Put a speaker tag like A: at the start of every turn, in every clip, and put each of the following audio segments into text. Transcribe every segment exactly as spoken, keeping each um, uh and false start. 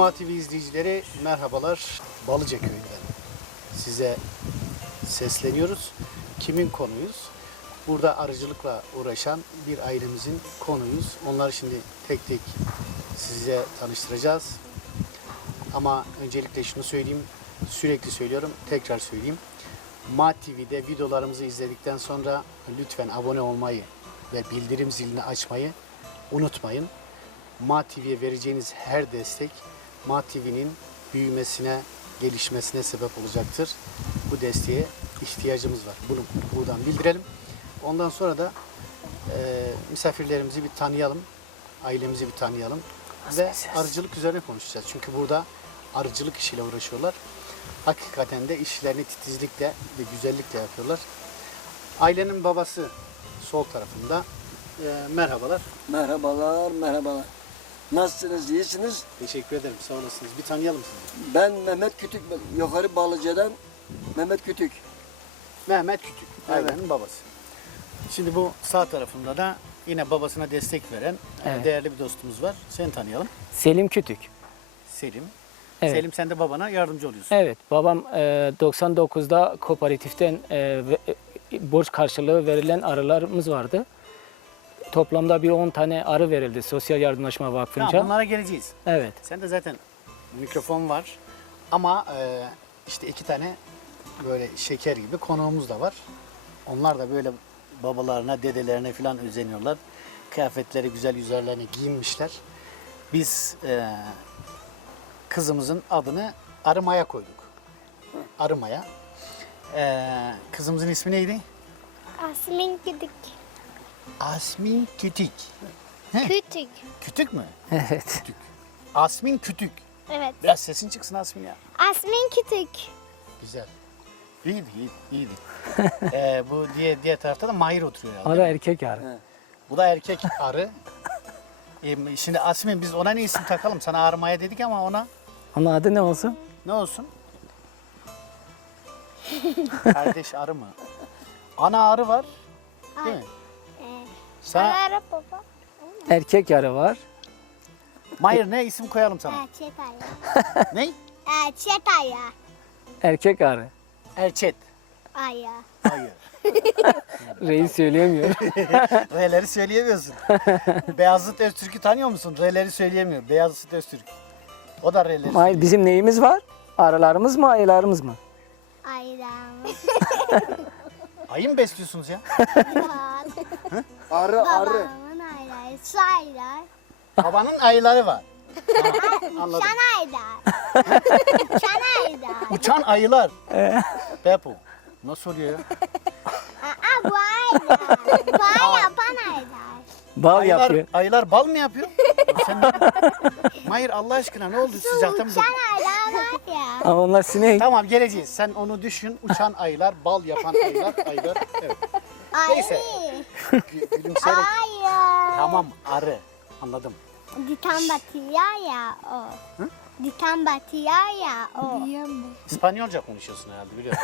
A: Ma T V izleyicileri merhabalar. Balıca köyünden size sesleniyoruz. Kimin konuyuz? Burada arıcılıkla uğraşan bir ailemizin konuyuz. Onları şimdi tek tek size tanıştıracağız. Ama öncelikle şunu söyleyeyim, sürekli söylüyorum, tekrar söyleyeyim. Ma T V'de videolarımızı izledikten sonra lütfen abone olmayı ve bildirim zilini açmayı unutmayın. Ma T V'ye vereceğiniz her destek Ma T V'nin büyümesine, gelişmesine sebep olacaktır. Bu desteğe ihtiyacımız var. Bunu buradan bildirelim. Ondan sonra da e, misafirlerimizi bir tanıyalım, ailemizi bir tanıyalım ve arıcılık üzerine konuşacağız. Çünkü burada arıcılık işiyle uğraşıyorlar. Hakikaten de işlerini titizlikle ve güzellikle yapıyorlar. Ailenin babası sol tarafında. E, merhabalar.
B: Merhabalar, merhabalar. Nasılsınız, iyisiniz?
A: Teşekkür ederim, sağ olasınız. Bir tanıyalım sizi.
B: Ben Mehmet Kütük, yukarı Balıca'dan Mehmet Kütük.
A: Mehmet Kütük, ailenin
B: Evet.
A: babası. Şimdi bu sağ tarafında da yine babasına destek veren
C: Evet.
A: değerli bir dostumuz var. Seni tanıyalım.
C: Selim Kütük.
A: Selim.
C: Evet.
A: Selim, sen de babana yardımcı oluyorsun.
C: Evet, babam e, doksan dokuzda kooperatiften e, ve- e, borç karşılığı verilen arılarımız vardı. Toplamda bir on tane arı verildi Sosyal Yardımlaşma Vakfı'nca.
A: Tamam, bunlara geleceğiz.
C: Evet,
A: Sen de zaten mikrofon var ama e, işte iki tane böyle şeker gibi konuğumuz da var. Onlar da böyle babalarına, dedelerine falan özeniyorlar. Kıyafetleri güzel, üzerlerine giyinmişler. Biz e, kızımızın adını Arımaya koyduk. Arımaya. E, kızımızın ismi neydi?
D: Asmin Kütük.
A: Asmin Kütük.
D: Kütük.
A: Kütük mü?
C: evet.
A: Kütük. Asmin Kütük.
D: Evet.
A: Biraz sesin çıksın Asmin ya.
D: Asmin Kütük.
A: Güzel. İyiydi, iyiydi. iyiydi. ee, bu diğer diğer tarafta da Mahir oturuyor yani.
C: O da erkek arı.
A: Bu da erkek arı. Ee, şimdi Asmin, biz ona ne isim takalım? Sana Armaya dedik ama ona
C: Onun adı ne olsun?
A: ne olsun? Kardeş arı mı? Ana arı var. Değil mi?
D: Ee,
A: Sana
D: Ara baba.
C: Erkek arı var.
A: Mahir ne isim koyalım sana?
D: Erçet aya.
A: Ne?
D: Erçet aya.
C: Erkek arı.
A: Erçet.
D: Aya.
A: Hayır.
C: Reis söyleyemiyor.
A: R'leri söyleyemiyorsun. Beyazıt Öztürk'ü tanıyor musun? R'leri söyleyemiyor. Beyazıt Öztürk. O da R'leri
C: Hayır, bizim neyimiz var? Arılarımız mı, ayılarımız mı?
D: Ayran.
A: Ayı mı besliyorsunuz ya?
B: Arı, arı.
D: Babamın ayran. Su ayran.
A: Babanın ayıları var. Ha, anladım.
D: Çan ayran. Çan ayran.
A: Uçan ayılar. Beppo. Nasıl oluyor ya?
D: Aa bu ayran. Bal yapan ayran.
C: Bal
A: Ayılar,
C: yapıyor.
A: ayılar bal mı yapıyor? Sen de... Mahir, Allah aşkına ne oldu? Sıcakta mı?
D: Uçan ayran var ya.
C: Ama onlar sinek.
A: Tamam, geleceğiz. Sen onu düşün. Uçan ayılar, bal yapan ayılar, ayılar. Evet. Neyse.
D: Ayı.
A: Gü- Gülümseyerek.
D: Ayı.
A: Tamam, arı. Anladım.
D: Diken batıyor ya o. Diken batıyor ya o.
A: İspanyolca konuşuyorsun herhalde, biliyorum.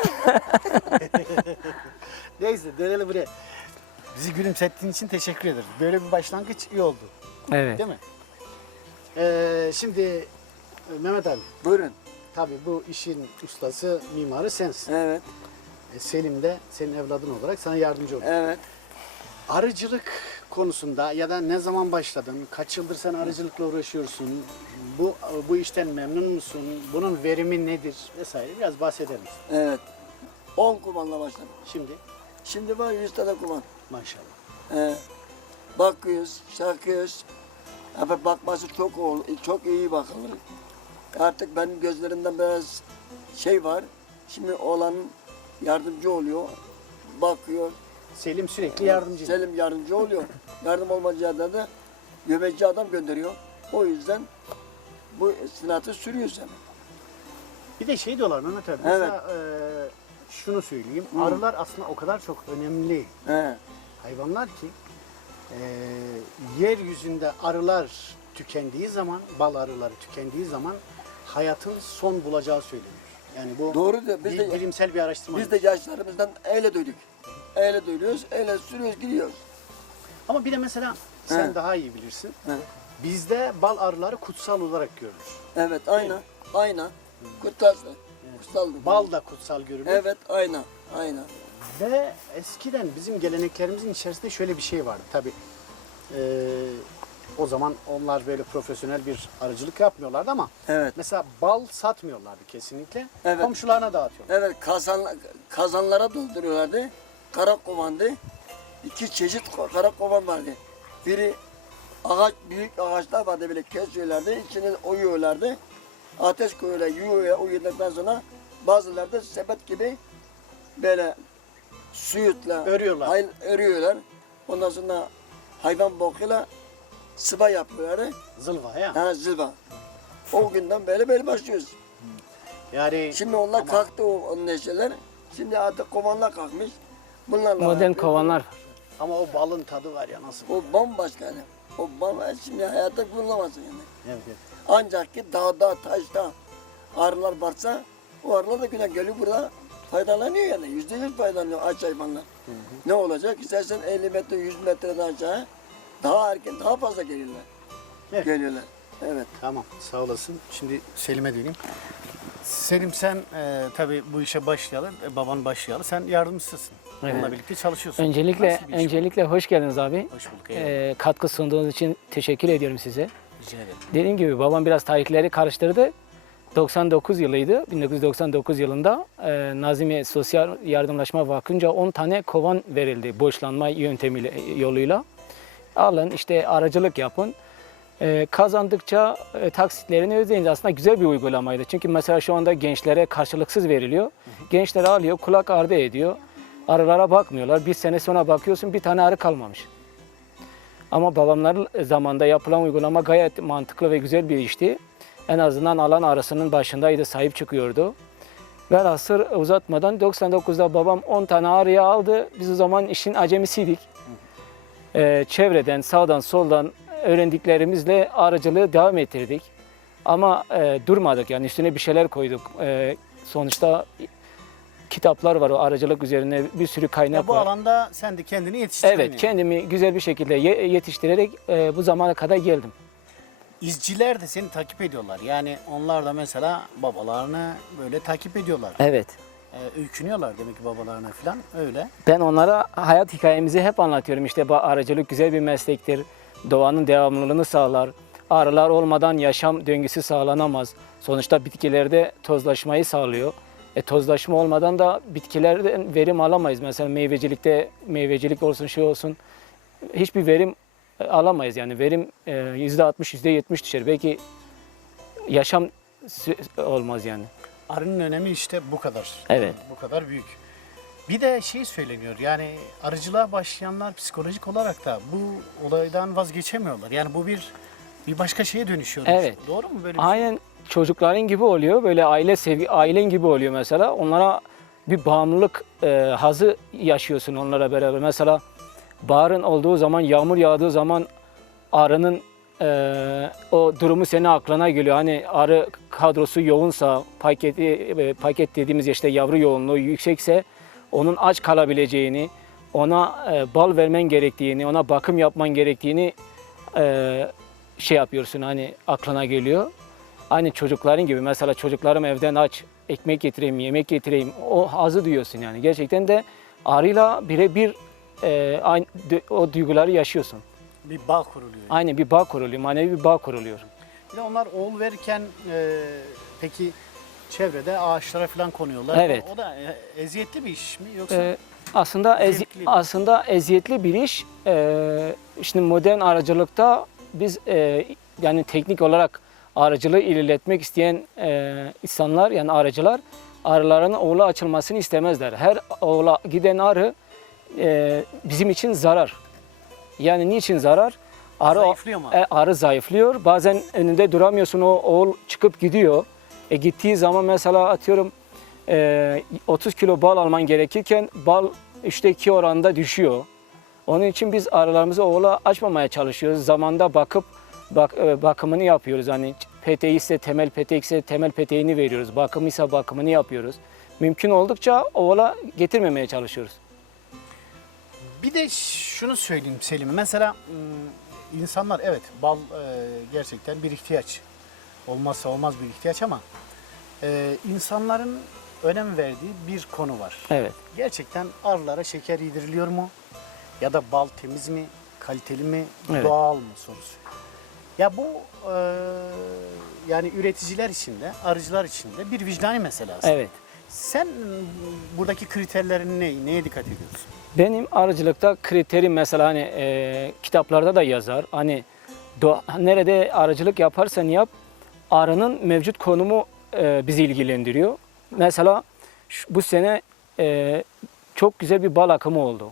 A: Neyse, dönelim buraya. Bizi gülümsettiğin için teşekkür ederiz. Böyle bir başlangıç iyi oldu.
C: Evet.
A: Değil mi? Ee, şimdi e, Mehmet abi,
B: Buyurun.
A: tabii bu işin ustası, mimarı sensin.
B: Evet,
A: E, Selim de senin evladın olarak sana yardımcı oluyor.
B: evet.
A: Arıcılık konusunda ya da ne zaman başladın, kaç yıldır sen arıcılıkla uğraşıyorsun, bu bu işten memnun musun, bunun verimi nedir vesaire biraz bahseder misin?
B: Evet. on kumanla başladım.
A: Şimdi
B: Şimdi var yüz tane kuman.
A: maşallah.
B: Ee, bakıyoruz, şakıyoruz. Ama bakması çok ol, çok iyi bakılır. Artık benim gözlerimden biraz şey var. Şimdi oğlan yardımcı oluyor. Bakıyor.
A: Selim sürekli yardımcı.
B: Selim yardımcı oluyor. Yardım olmayacağı da göbekçi adam gönderiyor. O yüzden bu sanatı sürüyor sen.
A: Bir de şey diyorlar Mehmet abi,
B: Evet.
A: mesela e, şunu söyleyeyim, arılar aslında o kadar çok önemli
B: He.
A: hayvanlar ki e, yeryüzünde arılar tükendiği zaman, bal arıları tükendiği zaman hayatın son bulacağı söyleniyor. Yani bu
B: Doğru diyor. Biz
A: bir,
B: de
A: bilimsel bir araştırma.
B: biz de yaşlarımızdan öyle duyduk. Öyle duyuyoruz, öyle sürüyoruz, gidiyoruz.
A: Ama bir de mesela sen
B: He.
A: daha iyi bilirsin.
B: He.
A: Bizde bal arıları kutsal olarak görülür.
B: Evet, aynen. Aynen. Kutsal. Kutsal.
A: Bal da kutsal görülür.
B: Evet, aynen. Aynen.
A: Ve eskiden bizim geleneklerimizin içerisinde şöyle bir şey vardı. Tabii eee, o zaman onlar böyle profesyonel bir arıcılık yapmıyorlardı ama
B: Evet.
A: mesela bal satmıyorlardı kesinlikle.
B: Evet.
A: Komşularına dağıtıyorlar.
B: Evet, kazan, kazanlara dolduruyorlardı. Kara kovandı. İki çeşit ko- kara kovan vardı. Biri ağaç, büyük ağaçlar vardı, böyle kesiyorlardı. İçine oyuyorlardı. Ateş koyuyorlar, yuyorlar, uyuduktan sonra bazıları da sepet gibi böyle suyutla
A: Örüyorlar.
B: hay- örüyorlar. Ondan sonra hayvan bokuyla sıva yapıyorlar.
A: Zılva ya.
B: Ha, zıva. O günden böyle böyle başlıyoruz.
A: Yani
B: Şimdi onlar
A: ama
B: kalktı o, o neşeler. Şimdi artık kovanlar kalkmış. Bunlarla
C: Modern
B: yapıyor.
C: kovanlar var.
A: ama o balın tadı var ya nasıl?
B: O bambaşka yani. O bambaşka, şimdi hayatta kullanamazsın yani.
A: Evet, evet.
B: Ancak ki dağda, taşta arılar varsa o arılar da güne geliyor burada faydalanıyor yani. Yüzde yüz faydalanıyor aç hayvanlar. Ne olacak? İstersen elli metre, yüz metreden aşağı daha erken, daha fazla geliyorlar.
A: Evet.
B: Geliyorlar. Evet.
A: Tamam, sağ olasın. Şimdi Selim'e döneyim. Selim sen e, tabii bu işe başlayalı, e, baban başlayalı. Sen yardımcısısın.
C: Evet.
A: Onunla birlikte çalışıyorsun.
C: Öncelikle
A: Nasıl bir iş bu?
C: öncelikle hoş geldiniz abi.
A: Hoş bulduk. eyvallah.
C: Ee, katkı sunduğunuz için teşekkür ediyorum size.
A: Rica ederim.
C: Dediğim gibi babam biraz tarihleri karıştırdı. doksan dokuz yılıydı. bin dokuz yüz doksan dokuz yılında e, Nazimi Sosyal Yardımlaşma Vakfı'nca on tane kovan verildi borçlanma yöntemiyle yoluyla. Alın işte aracılık yapın. E, kazandıkça e, taksitlerini ödeyince aslında güzel bir uygulamaydı. Çünkü mesela şu anda gençlere karşılıksız veriliyor. Gençler alıyor, kulak ardı ediyor. Arılara bakmıyorlar. Bir sene sonra bakıyorsun bir tane arı kalmamış. Ama babamların zamanında yapılan uygulama gayet mantıklı ve güzel bir işti. En azından alan arısının başındaydı, sahip çıkıyordu. Velhasıl uzatmadan doksan dokuzda babam on tane arıya aldı. Biz o zaman işin acemisiydik. Ee, çevreden, sağdan, soldan öğrendiklerimizle arıcılığı devam ettirdik. Ama e, durmadık yani üstüne bir şeyler koyduk. E, sonuçta kitaplar var o arıcılık üzerine bir sürü kaynak
A: Ya bu
C: var.
A: alanda sen de kendini yetiştirdin.
C: Evet,
A: yani.
C: kendimi güzel bir şekilde ye- yetiştirerek e, bu zamana kadar geldim.
A: İzciler de seni takip ediyorlar. Yani onlar da mesela babalarını böyle takip ediyorlar.
C: Evet.
A: Ee, öykünüyorlar demek ki babalarına falan öyle.
C: Ben onlara hayat hikayemizi hep anlatıyorum. İşte bu arıcılık güzel bir meslektir. Doğanın devamlılığını sağlar. Arılar olmadan yaşam döngüsü sağlanamaz. Sonuçta bitkilerde tozlaşmayı sağlıyor. E, tozlaşma olmadan da bitkilerden verim alamayız. Mesela meyvecilikte meyvecilik olsun şey olsun hiçbir verim e, alamayız. Yani verim e, yüzde altmış yüzde yetmiş düşer. Belki yaşam sü- olmaz yani.
A: Arının önemi işte bu kadar.
C: Evet.
A: Bu kadar büyük. Bir de şey söyleniyor yani arıcılığa başlayanlar psikolojik olarak da bu olaydan vazgeçemiyorlar. Yani bu bir bir başka şeye dönüşüyor.
C: Evet.
A: Doğru mu böyle bir şey?
C: Aynen çocukların gibi oluyor. Böyle aile sevgi, ailen gibi oluyor mesela. Onlara bir bağımlılık e, hazı yaşıyorsun onlara beraber. Mesela baharın olduğu zaman, yağmur yağdığı zaman arının e, o durumu senin aklına geliyor. Hani arı kadrosu yoğunsa, paketi, e, paket dediğimiz işte yavru yoğunluğu yüksekse onun aç kalabileceğini, ona e, bal vermen gerektiğini, ona bakım yapman gerektiğini e, şey yapıyorsun hani aklına geliyor. Aynı çocukların gibi mesela çocuklarım evden aç, ekmek getireyim, yemek getireyim o hazı duyuyorsun yani. Gerçekten de arıyla birebir e, aynı o duyguları yaşıyorsun.
A: Bir bağ kuruluyor.
C: Aynı bir bağ kuruluyor, manevi bir bağ kuruluyor.
A: Bir de onlar oğul verirken e, peki çevrede ağaçlara falan konuyorlar.
C: Evet.
A: O, o da e, eziyetli bir iş mi yoksa?
C: Ee, aslında ezi-
A: Zevkli.
C: aslında eziyetli bir iş. Ee, şimdi modern arıcılıkta biz e, yani teknik olarak arıcılığı ilerletmek isteyen e, insanlar yani arıcılar arıların oğula açılmasını istemezler. Her oğula giden arı e, bizim için zarar. Yani niçin zarar? Arı,
A: Zayıflıyor mu?
C: e, arı zayıflıyor. Bazen önünde duramıyorsun o oğul çıkıp gidiyor. E, gittiği zaman mesela atıyorum e, otuz kilo bal alman gerekirken bal üçte iki oranda düşüyor. Onun için biz arılarımızı oğula açmamaya çalışıyoruz. Zamanda bakıp bak, e, bakımını yapıyoruz. Hani peteği ise temel petek ise temel peteğini veriyoruz. Bakım ise bakımını yapıyoruz. Mümkün oldukça oğula getirmemeye çalışıyoruz.
A: Bir de şunu söyleyeyim Selim. Mesela hmm, insanlar evet bal e, gerçekten bir ihtiyaç. Olmazsa olmaz bir ihtiyaç ama e, insanların önem verdiği bir konu var.
C: Evet.
A: Gerçekten arılara şeker yediriliyor mu? Ya da bal temiz mi? Kaliteli mi?
C: Evet.
A: Doğal mı sorusu. Ya bu e, yani üreticiler için de, arıcılar için de bir vicdani mesele aslında.
C: Evet.
A: Sen buradaki kriterlerin ne? Neye dikkat ediyorsun?
C: Benim arıcılıkta kriterim mesela hani e, kitaplarda da yazar. Hani doğa- nerede arıcılık yaparsan yap arının mevcut konumu e, bizi ilgilendiriyor. Mesela şu- bu sene e, çok güzel bir bal akımı oldu.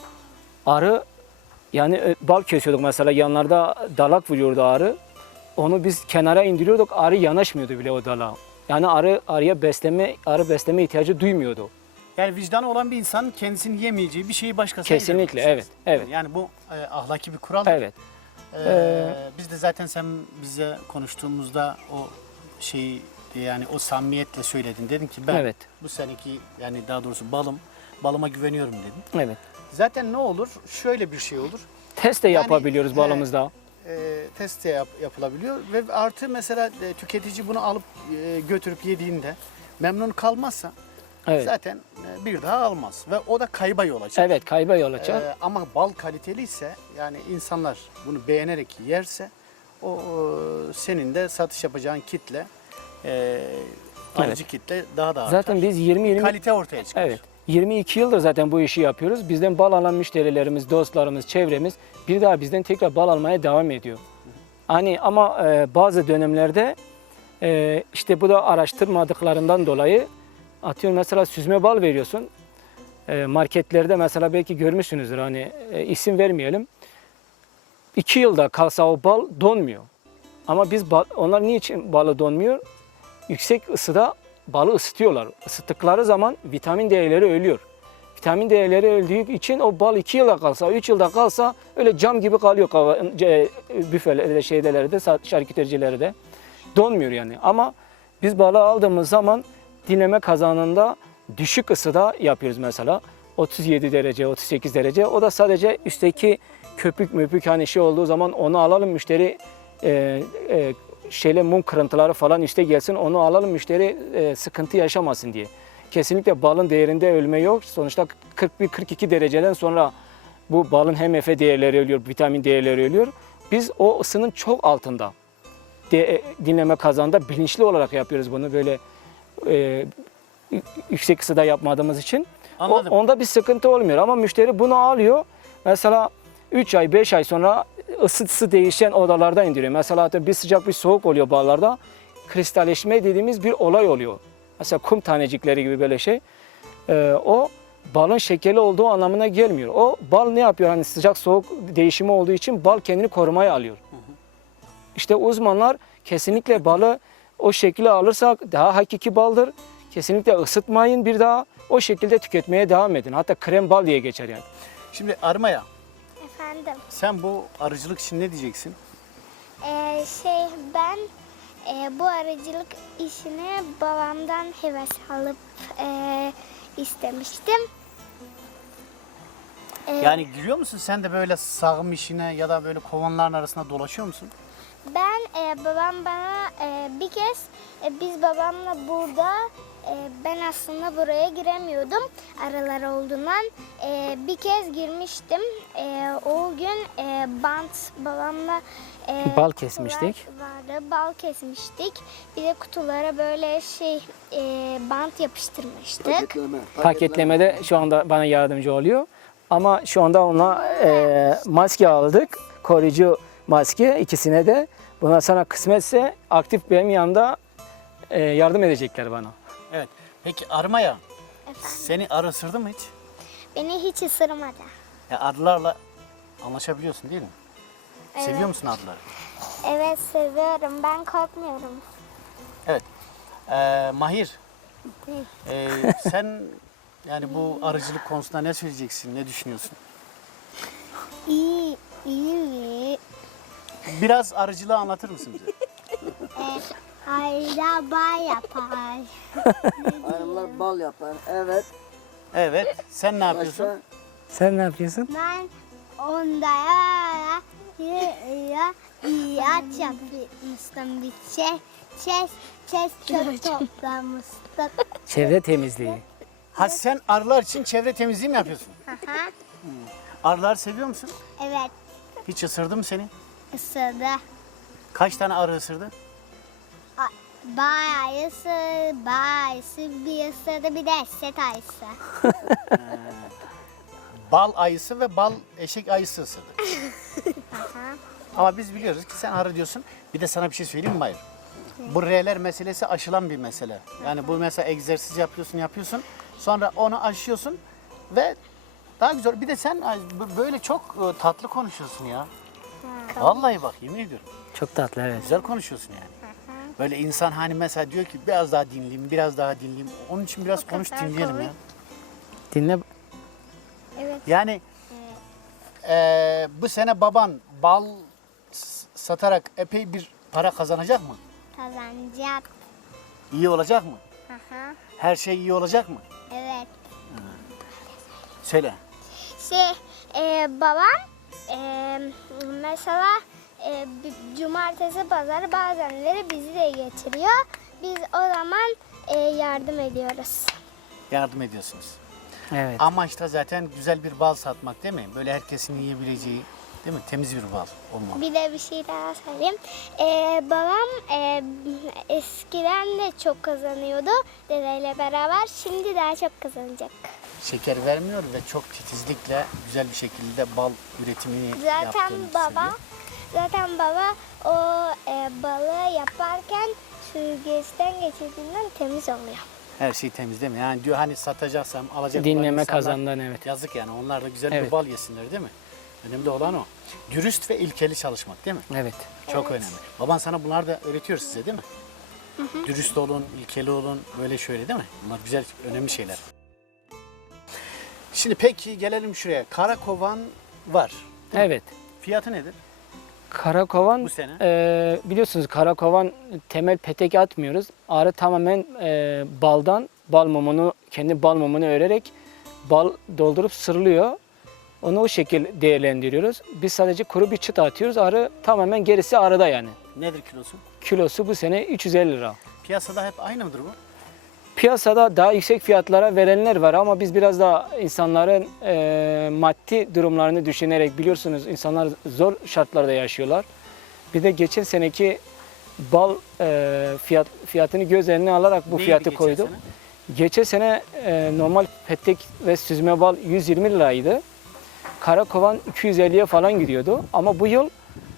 C: Arı yani e, bal kesiyorduk mesela yanlarda dalak vuruyordu arı. Onu biz kenara indiriyorduk. Arı yanaşmıyordu bile o dala. Yani arı arıya besleme arı besleme ihtiyacı duymuyordu.
A: Yani vicdanı olan bir insan kendisini yemeyeceği bir şeyi başkasına
C: Kesinlikle,
A: yedirmemesi
C: evet, evet.
A: Yani bu e, ahlaki bir kural.
C: Evet.
A: Ee, biz de zaten sen bize konuştuğumuzda o şeyi yani o samimiyetle söyledin. Dedin ki ben
C: Evet.
A: bu seneki yani daha doğrusu balım, balıma güveniyorum dedin.
C: Evet.
A: Zaten ne olur? Şöyle bir şey olur.
C: Test de
A: Yani,
C: yapabiliyoruz
A: he,
C: balımızda.
A: E, test de yap, yapılabiliyor ve artı mesela e, tüketici bunu alıp e, götürüp yediğinde memnun kalmazsa
C: Evet.
A: zaten e, bir daha almaz ve o da kayba yol açar.
C: Evet, kayba yol açar.
A: Ee, ama bal kaliteli ise yani insanlar bunu beğenerek yerse o, o senin de satış yapacağın kitle e, alıcı kitle daha da artar.
C: Zaten biz yirmi yirmi
A: kalite ortaya çıkar.
C: Evet. yirmi iki yıldır zaten bu işi yapıyoruz. Bizden bal alan müşterilerimiz, dostlarımız, çevremiz bir daha bizden tekrar bal almaya devam ediyor. Hani ama e, bazı dönemlerde e, işte bu da araştırmadıklarından dolayı atıyorum mesela süzme bal veriyorsun. E, marketlerde mesela belki görmüşsünüzdür hani e, isim vermeyelim. İki yılda kalsa o bal donmuyor. Ama biz bal, onlar niçin balı donmuyor? Yüksek ısıda balı ısıtıyorlar. Isıttıkları zaman vitamin değerleri ölüyor. Vitamin değerleri öldüğü için o bal iki yılda kalsa, üç yılda kalsa öyle cam gibi kalıyor büfelerde, şeydelerde, şarkütericilerde. Donmuyor yani. Ama biz balı aldığımız zaman dinleme kazanında düşük ısıda yapıyoruz mesela. otuz yedi derece, otuz sekiz derece. O da sadece üstteki köpük möpük hani şey olduğu zaman onu alalım müşteri e, e, şeyle mum kırıntıları falan üste gelsin onu alalım müşteri e, sıkıntı yaşamasın diye. Kesinlikle balın değerinde ölme yok. Sonuçta kırk bir kırk iki dereceden sonra bu balın hem F değerleri ölüyor, vitamin değerleri ölüyor. Biz o ısının çok altında de, dinleme kazanda bilinçli olarak yapıyoruz bunu böyle e, yüksek ısıda yapmadığımız için. O,
A: Anladım.
C: onda bir sıkıntı olmuyor ama müşteri bunu alıyor. Mesela üç ay beş ay sonra ısısı değişen odalardan indiriyor. Mesela bir sıcak bir soğuk oluyor ballarda. Kristalleşme dediğimiz bir olay oluyor. Mesela kum tanecikleri gibi böyle şey. Ee, o balın şekerli olduğu anlamına gelmiyor. O bal ne yapıyor? Hani sıcak soğuk değişimi olduğu için bal kendini korumaya alıyor. İşte uzmanlar kesinlikle balı o şekilde alırsak daha hakiki baldır. Kesinlikle ısıtmayın bir daha. O şekilde tüketmeye devam edin. Hatta krem bal diye geçer yani.
A: Şimdi Armaya
D: Efendim.
A: sen bu arıcılık için ne diyeceksin?
D: Ee, şey ben e, bu arıcılık işini babamdan heves alıp e, istemiştim. Ee,
A: Yani giriyor musun sen de böyle sağım işine ya da böyle kovanların arasında dolaşıyor musun?
D: Ben e, babam bana e, bir kez e, biz babamla burada e, ben aslında buraya giremiyordum aralar olduğundan E, bir kez girmiştim. E, o gün e, bant babamla e,
C: Bal kesmiştik.
D: kutular vardı, bal kesmiştik. Bir de kutulara böyle şey e, bant yapıştırmıştık.
B: Paketleme.
C: Paketlemede şu anda bana yardımcı oluyor. Ama şu anda ona e, maske aldık. Koruyucu maske ikisine de. Buna sana kısmetse aktif benim yanımda e, yardım edecekler bana.
A: Evet. Peki Armaya
D: Efendim,
A: seni arı ısırdı mı hiç?
D: beni hiç ısırmadı.
A: Ya arılarla anlaşabiliyorsun değil mi?
D: Evet.
A: Seviyor musun arıları?
D: Evet seviyorum. Ben korkmuyorum.
A: Evet. Ee, Mahir, ee, sen yani bu arıcılık konusunda ne söyleyeceksin, ne düşünüyorsun?
D: İyi, iyi.
A: Biraz arıcılığı anlatır mısın bize?
D: Araba yapar.
B: Arılar bal yapar. Evet.
A: Evet. Sen ne yapıyorsun?
B: Başka
C: Sen ne yapıyorsun?
D: Ben onlara ya ilaç yapmıştım bir şey. Çes, çes çöp toplamıştık.
C: Çevre temizliği.
A: Ha sen arılar için çevre temizliği mi yapıyorsun?
D: Aha,
A: Arılar seviyor musun?
D: evet,
A: Hiç ısırdı mı seni?
D: ısırdı.
A: Kaç tane arı ısırdı?
D: Bağ ayısı, bağ ayısı bir ısırdı, bir de eşek ayısı.
A: Bal ayısı ve bal eşek ayısı ısırdı.
D: Aha.
A: Ama biz biliyoruz ki sen arı diyorsun. Bir de sana bir şey söyleyeyim mi Mahir? Bu R'ler meselesi aşılan bir mesele. Yani bu mesela egzersiz yapıyorsun yapıyorsun. Sonra onu aşıyorsun ve daha güzel. Bir de sen ay, b- böyle çok e, tatlı konuşuyorsun ya. Vallahi bak yemin ediyorum.
C: Çok tatlı, evet.
A: Güzel konuşuyorsun yani. Böyle insan hani mesela diyor ki biraz daha dinleyeyim, biraz daha dinleyeyim. Onun için biraz konuş
D: kadar
A: dinleyelim
D: komik.
A: ya.
C: Dinle.
D: Evet.
A: Yani e, bu sene baban bal s- satarak epey bir para kazanacak mı?
D: Kazanacak.
A: İyi olacak mı?
D: Aha,
A: Her şey iyi olacak mı?
D: evet.
A: Söyle.
D: Şey, e, babam e, mesela e, b- cumartesi pazarı bazenleri bizi de getiriyor. Biz o zaman e, yardım ediyoruz.
A: Yardım ediyorsunuz.
C: Evet.
A: Amaç da zaten güzel bir bal satmak değil mi? Böyle herkesin yiyebileceği, değil mi? Temiz bir bal olmalı.
D: Bir de bir şey daha söyleyeyim. E, babam e, eskiden de çok kazanıyordu dedeyle beraber. Şimdi daha çok kazanacak.
A: Şeker vermiyor ve çok titizlikle güzel bir şekilde bal üretimini
D: Zaten
A: yaptığını
D: baba,
A: söylüyor.
D: zaten baba o e, balığı yaparken süzgeçten geçirdiğinden temiz oluyor.
A: Her şey temiz değil mi? Yani diyor hani satacaksam alacak olan
C: Dinleme
A: insanlar
C: kazandan, evet.
A: yazık yani. Onlar da güzel bir
C: Evet.
A: bal yesinler değil mi? Önemli olan o. Dürüst ve ilkeli çalışmak değil mi?
C: Evet.
A: Çok önemli. Baban sana bunlar da öğretiyor size değil mi? Dürüst olun, ilkeli olun, böyle şöyle değil mi? Bunlar güzel, önemli şeyler. Şimdi peki gelelim şuraya. Karakovan var.
C: Evet.
A: Fiyatı nedir?
C: Karakovan,
A: Bu sene?
C: e, biliyorsunuz karakovan temel petek atmıyoruz. Arı tamamen e, baldan, bal mumunu, kendi bal mumunu örerek bal doldurup sırlıyor. Onu o şekilde değerlendiriyoruz. Biz sadece kuru bir çıt atıyoruz. Arı tamamen gerisi arıda yani.
A: Nedir kilosu?
C: Kilosu bu sene üç yüz elli lira.
A: Piyasada hep aynı mıdır bu?
C: Piyasada daha yüksek fiyatlara verenler var ama biz biraz daha insanların e, maddi durumlarını düşünerek, biliyorsunuz insanlar zor şartlarda yaşıyorlar. Bir de geçen seneki bal e, fiyat fiyatını göz önüne alarak bu
A: Neydi
C: fiyatı
A: geçen
C: koyduk.
A: sene?
C: Geçen sene e, normal petek ve süzme bal yüz yirmi liraydı. Karakovan iki yüz elliye falan gidiyordu ama bu yıl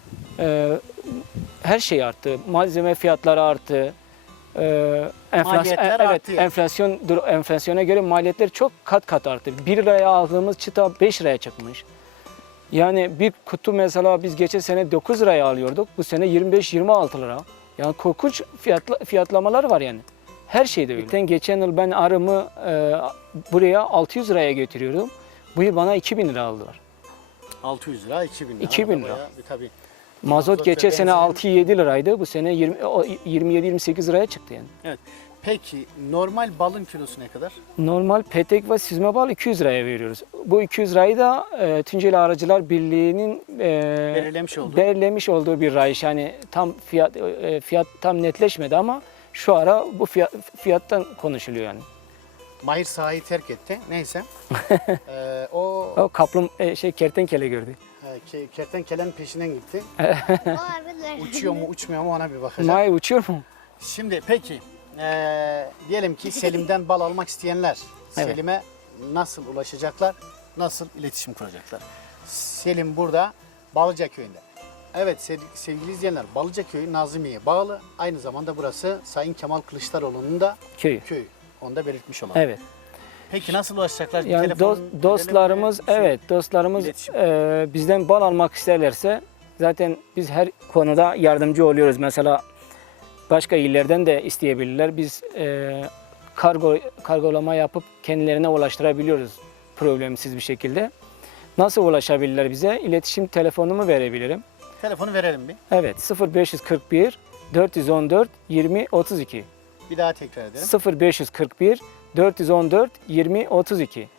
C: e, her şey arttı. Malzeme fiyatları arttı. Ee, enflasyon,
A: Maliyetler
C: evet,
A: artıyor.
C: enflasyon dur- enflasyona göre maliyetler çok kat kat arttı. bir liraya aldığımız çıta beş liraya çıkmış. Yani bir kutu mesela biz geçen sene dokuz liraya alıyorduk. Bu sene yirmi beş yirmi altı lira. Yani korkunç fiyatla, fiyatlamalar var yani. Her şeyde öyle. Geçen yıl ben arımı e, buraya altı yüz liraya götürüyordum. Bu yıl bana iki bin lira aldılar.
A: altı yüz lira, iki bin lira.
C: iki bin lira.
A: Bayağı bir tabii.
C: Mazot
A: Mazot
C: geçen
A: ve
C: sene
A: benzin.
C: altı yedi liraydı. Bu sene yirmi yedi yirmi sekiz liraya çıktı yani.
A: Evet. Peki normal balın kilosu ne kadar?
C: Normal petek ve süzme bal iki yüz liraya veriyoruz. Bu iki yüz lirayı da e, Tunceli Arıcılar Birliği'nin e,
A: Belirlemiş olduğu.
C: belirlemiş olduğu bir rayiç. Yani tam fiyat e, fiyat tam netleşmedi ama şu ara bu fiyat, fiyattan konuşuluyor yani.
A: Mahir sahayı terk etti. Neyse. ee, o
C: O kaplum e, şey kertenkele gördü.
A: e, ke- kertenkelenin peşinden gitti.
D: O arılar.
A: Uçuyor mu uçmuyor mu ona bir bakacağım.
C: May uçuyor mu?
A: Şimdi peki ee, diyelim ki Selim'den bal almak isteyenler
C: Evet.
A: Selim'e nasıl ulaşacaklar? Nasıl iletişim kuracaklar? Selim burada Balıca köyünde. Evet sev- sevgili izleyenler Balıca köyü Nazimiye'ye bağlı. Aynı zamanda burası Sayın Kemal Kılıçdaroğlu'nun da
C: Köyü.
A: köyü. Onu da belirtmiş olalım.
C: Evet.
A: Peki nasıl ulaşacaklar? Bir
C: Yani
A: telefonun
C: dost- dostlarımız
A: verelim mi?
C: evet dostlarımız
A: İletişim.
C: e, bizden bal almak isterlerse zaten biz her konuda yardımcı oluyoruz. Mesela başka illerden de isteyebilirler. Biz e, kargo kargolama yapıp kendilerine ulaştırabiliyoruz problemsiz bir şekilde. Nasıl ulaşabilirler bize? İletişim telefonumu verebilirim.
A: Telefonu verelim bir.
C: Evet sıfır beş kırk bir dört yüz on dört yirmi otuz iki.
A: Bir daha tekrar edelim.
C: sıfır beş kırk bir dört yüz on dört yirmi otuz iki.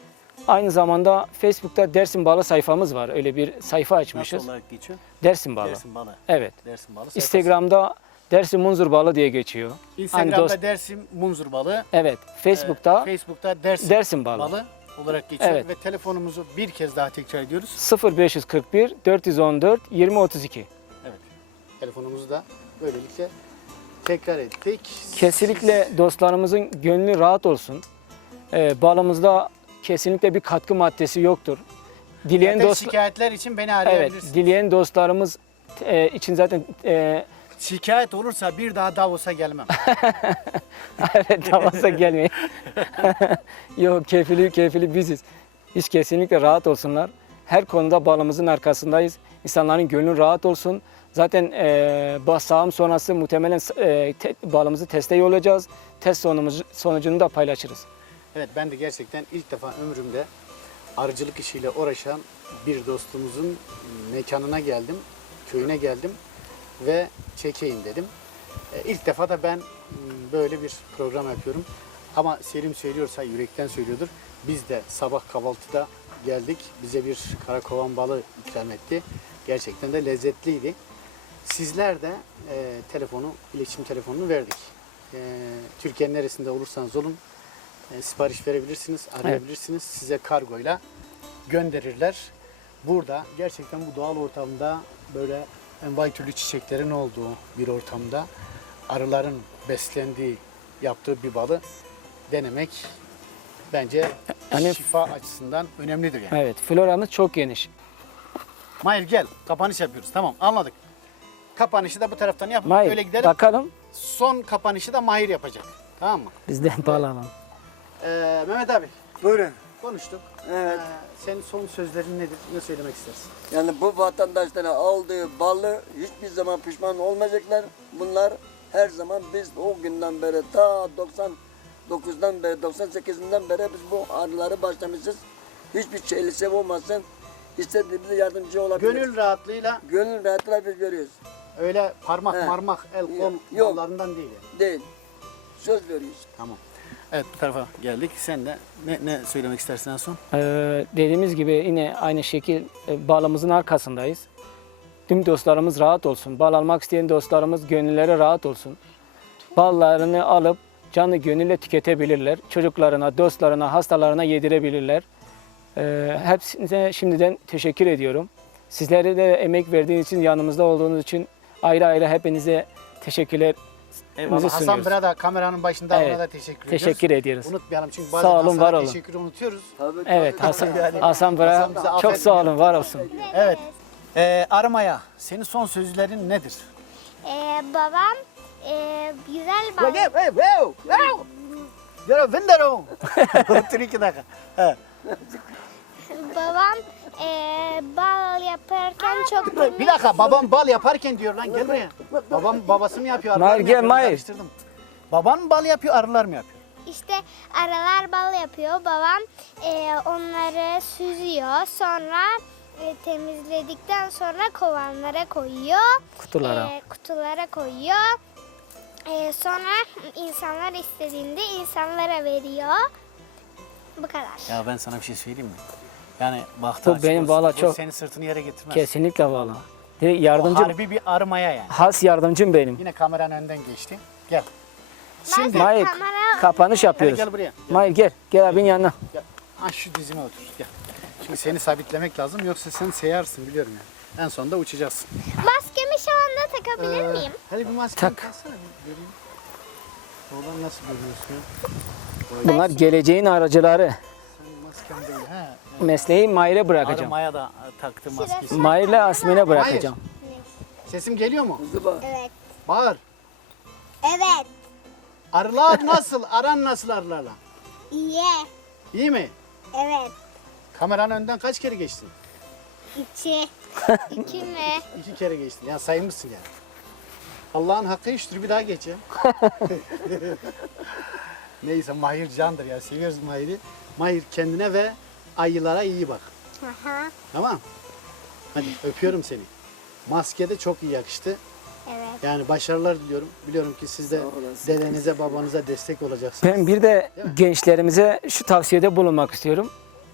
C: Aynı zamanda Facebook'ta Dersim Balı sayfamız var. Öyle bir sayfa açmışız.
A: Nasıl olarak geçiyor?
C: Dersim Balı.
A: Dersim balı.
C: Evet.
A: Dersim balı sayfası.
C: Instagram'da Dersim Munzur Balı diye geçiyor.
A: Instagram'da
C: Hani dost-
A: Dersim Munzur balı.
C: Evet. Facebook'ta
A: Ee, Facebook'ta Dersim,
C: Dersim Balı.
A: balı olarak geçiyor.
C: Evet.
A: Ve telefonumuzu bir kez daha tekrar ediyoruz.
C: sıfır beş kırk bir dört yüz on dört yirmi otuz iki.
A: Evet. Telefonumuzu da böylelikle tekrar ettik.
C: Kesinlikle dostlarımızın gönlü rahat olsun. Ee, balımızda kesinlikle bir katkı maddesi yoktur. Dileyen
A: Zaten
C: dost
A: şikayetler için beni
C: Evet,
A: arayabilirsiniz.
C: dileyen dostlarımız e, için zaten e,
A: Şikayet olursa bir daha Davos'a gelmem.
C: evet Davos'a gelmeyin. Yok kefili kefili biziz. Hiç kesinlikle rahat olsunlar. Her konuda balımızın arkasındayız. İnsanların gönlü rahat olsun. Zaten e, bas- sağım sonrası muhtemelen e, te, balımızı teste yollayacağız. Test sonumuz, sonucunu da paylaşırız.
A: Evet, ben de gerçekten ilk defa ömrümde arıcılık işiyle uğraşan bir dostumuzun mekanına geldim, köyüne geldim ve çekeyim dedim. E, İlk defa da ben m, böyle bir program yapıyorum. Ama Selim söylüyorsa yürekten söylüyordur. Biz de sabah kahvaltıda geldik. Bize bir karakovan balığı ikram etti. Gerçekten de lezzetliydi. Sizler de e, telefonu, iletişim telefonunu verdik. E, Türkiye'nin neresinde olursanız olun e, sipariş verebilirsiniz, arayabilirsiniz. Size kargoyla gönderirler. Burada gerçekten bu doğal ortamda böyle envai türlü çiçeklerin olduğu bir ortamda arıların beslendiği, yaptığı bir balı denemek bence
C: Yani-
A: şifa açısından önemlidir yani.
C: Evet, floramız çok geniş.
A: Mahir gel, kapanış yapıyoruz. Tamam, anladık. Kapanışı da bu taraftan yapıp
C: Mahir,
A: öyle gidelim.
C: bakalım
A: Son kapanışı da Mahir yapacak. Tamam mı?
C: biz de bal alalım.
A: Ee, Mehmet abi
B: Buyurun.
A: konuştuk.
B: Evet.
A: Ee, senin son sözlerin nedir? Ne söylemek istersin?
B: Yani bu vatandaşlara aldığı balı hiçbir zaman pişman olmayacaklar. Bunlar her zaman biz o günden beri ta doksan dokuzdan beri, doksan sekizinden beri biz bu arıları başlamışız. Hiçbir şeylisi olmasın. İstediğimizde yardımcı olabiliriz.
A: Gönül rahatlığıyla
B: Gönül rahatlıkla biz veriyoruz.
A: öyle parmak
B: He.
A: marmak el kol
B: Yok.
A: mallarından değil. yani.
B: Değil. Söz veriyoruz.
A: Tamam. Evet, bu tarafa geldik. Sen de ne, ne söylemek istersin en son?
C: Ee, dediğimiz gibi yine aynı şekil e, balımızın arkasındayız. Tüm dostlarımız rahat olsun. Bal almak isteyen dostlarımız gönülleri rahat olsun. Ballarını alıp canı gönülle tüketebilirler. Çocuklarına, dostlarına, hastalarına yedirebilirler. Ee, hepsine şimdiden teşekkür ediyorum. Sizlere de emek verdiğiniz için, yanımızda olduğunuz için ayrı ayrı hepinize teşekkürler.
A: Eyvallah. Hasan
C: sunuyoruz.
A: Bira da kameranın başında,
C: Evet,
A: ona da teşekkür,
C: Teşekkür
A: ediyoruz.
C: ediyoruz.
A: Unutmayalım çünkü bazen
C: Sağ olun,
A: Hasan'a
C: var olun.
A: teşekkürü unutuyoruz.
B: Tabii,
C: Evet
B: tabii,
C: Hasan,
B: tabii.
C: Hasan Bıra
A: Hasan bizi
C: çok sağ olun, var olsun.
A: Evet. Ee, Armaya, senin son sözlerin nedir?
D: Ee, babam e, güzel bal.
A: Yara vendero. Otur iki dakika. He.
D: Babam e, bal yaparken çok temiz.
A: Bir dakika, babam bal yaparken diyor lan, gel buraya. Babam babası mı yapıyor, arılar
C: Mahir,
A: mı
C: gel,
A: yapıyor?
C: Mahir.
A: Karıştırdım. Baban mı bal yapıyor, arılar mı yapıyor?
D: İşte arılar bal yapıyor. Babam e, onları süzüyor. Sonra e, temizledikten sonra kovanlara koyuyor.
C: Kutulara.
D: E, kutulara koyuyor. E, sonra insanlar istediğinde insanlara veriyor. Bu kadar.
A: Ya ben sana bir şey söyleyeyim mi? Yani bahtı
C: Bu
A: açık
C: benim
A: olsun,
C: valla
A: bu
C: çok-
A: senin sırtını yere getirmez.
C: Kesinlikle valla. Direkt
A: O
C: yardımcım,
A: harbi bir armaya yani.
C: has yardımcım benim.
A: Yine kameranın önden geçti. Gel.
D: Ben
A: Şimdi
C: Mahir,
D: kamera-
C: kapanış
A: hadi
C: yapıyoruz.
A: gel buraya.
C: Mahir gel, gel abinin yanına.
A: Gel. Ha, şu dizime otur. Gel. Şimdi seni sabitlemek lazım, yoksa sen seyarsın biliyorum yani. En sonunda uçacaksın.
D: Maskemi şu anda takabilir
A: Ee,
D: miyim?
A: Hadi bir maske
C: Tak.
A: taksana bir göreyim. Oradan nasıl görüyorsun?
C: Bunlar geleceğin aracıları.
A: Sen masken değil. He.
C: Mesleği Mahir'e bırakacağım.
A: Armaya da e, taktı maskesi.
C: Mahir'le Asmin'e bırakacağım.
A: Sesim geliyor mu?
B: Hızlı bak.
D: Evet.
A: Bağır.
D: Evet.
A: Arılar nasıl? Aran nasıl arılarla?
D: İyi.
A: İyi mi?
D: Evet.
A: Kameranın önden kaç kere geçtin?
D: İki. İki mi?
A: İki kere geçtin. Yani saymışsın yani. Allah'ın hakkı iştir, bir daha geç ya. Neyse, Mahir candır ya. Seviyoruz Mahir'i. Mahir, kendine ve ayılara iyi bak.
D: Aha.
A: Tamam. Hadi öpüyorum seni. Maske de çok iyi yakıştı.
D: Evet.
A: Yani başarılar diliyorum. Biliyorum ki siz de
B: Sağ olasın.
A: dedenize, babanıza destek olacaksınız.
C: Ben bir de
A: Değil mi?
C: gençlerimize şu tavsiyede bulunmak istiyorum.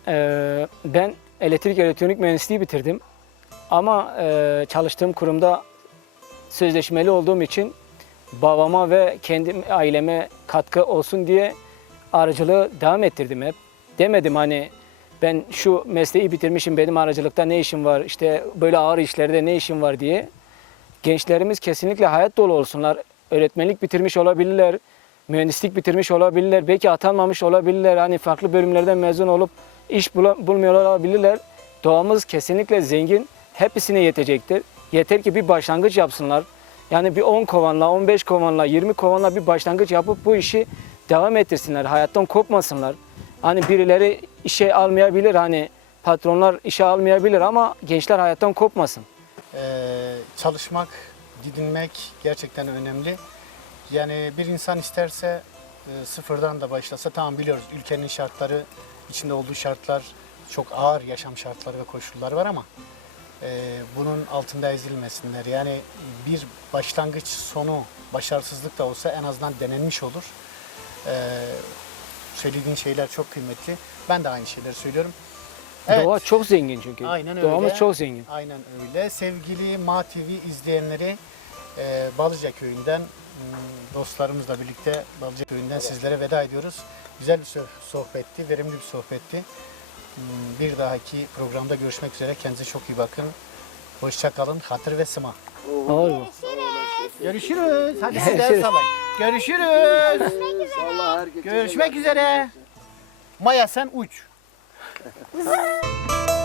C: Ee, ben elektrik elektronik mühendisliği bitirdim. Ama e, çalıştığım kurumda sözleşmeli olduğum için babama ve kendi aileme katkı olsun diye arıcılığı devam ettirdim hep. Demedim hani ben şu mesleği bitirmişim, benim arıcılıkta ne işim var, işte böyle ağır işlerde ne işim var diye. Gençlerimiz kesinlikle hayat dolu olsunlar. Öğretmenlik bitirmiş olabilirler, mühendislik bitirmiş olabilirler, belki atanmamış olabilirler. Hani farklı bölümlerden mezun olup iş bula- bulmuyor olabilirler. Doğamız kesinlikle zengin, hepsine yetecektir. Yeter ki bir başlangıç yapsınlar. Yani bir on kovanla, on beş kovanla, yirmi kovanla bir başlangıç yapıp bu işi devam ettirsinler. Hayattan kopmasınlar. Hani birileri işe almayabilir, hani patronlar işe almayabilir ama gençler hayattan kopmasın.
A: Ee, çalışmak, didinmek gerçekten önemli. Yani bir insan isterse e, sıfırdan da başlasa, tamam biliyoruz ülkenin şartları, içinde olduğu şartlar çok ağır yaşam şartları ve koşullar var ama e, bunun altında ezilmesinler. Yani bir başlangıç sonu başarısızlık da olsa en azından denenmiş olur. E, söylediğin şeyler çok kıymetli. Ben de aynı şeyleri söylüyorum. Evet.
C: Doğa çok zengin çünkü.
A: Aynen öyle.
C: Doğamız çok zengin.
A: Aynen öyle. Sevgili Ma T V izleyenleri, e, Balıca Köyü'nden m, dostlarımızla birlikte Balıca Köyü'nden sizlere veda ediyoruz. Güzel bir sö- sohbetti, verimli bir sohbetti. M, Bir dahaki programda görüşmek üzere. Kendinize çok iyi bakın. Hoşça kalın. Hatır ve sıma.
C: Olur mu?
A: Görüşürüz. Hadi sizler
C: Görüşürüz.
A: sallayın. Görüşürüz.
B: Allah herkese
A: Görüşmek üzere. Maya sen uç.